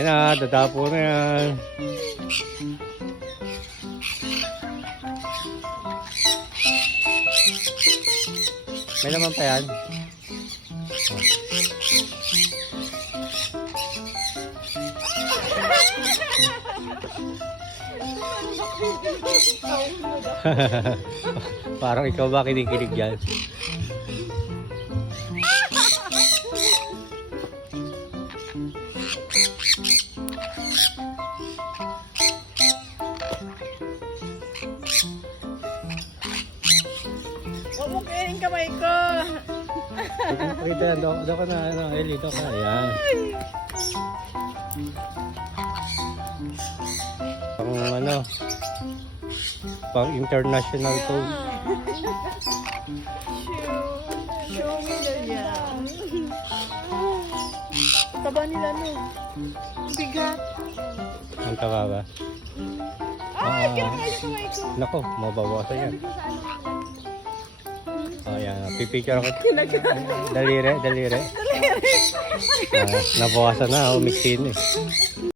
Ayun na, dadapo na yan. May naman pa yan. Parang ikaw ba kinikilig yan? Huwag mo kainin kamay ko. Wait, doon ka na, Ellie, doon ka. Ayan. Pang international code. Show me na yan. Taba nila no. Bigat. Ang taba ba? Ay, kinakain yung kamay ko. Nako, mababawasan yan. Oh, yan. Pipicture ako. Daliri. Nabawasan na. Umiksin eh.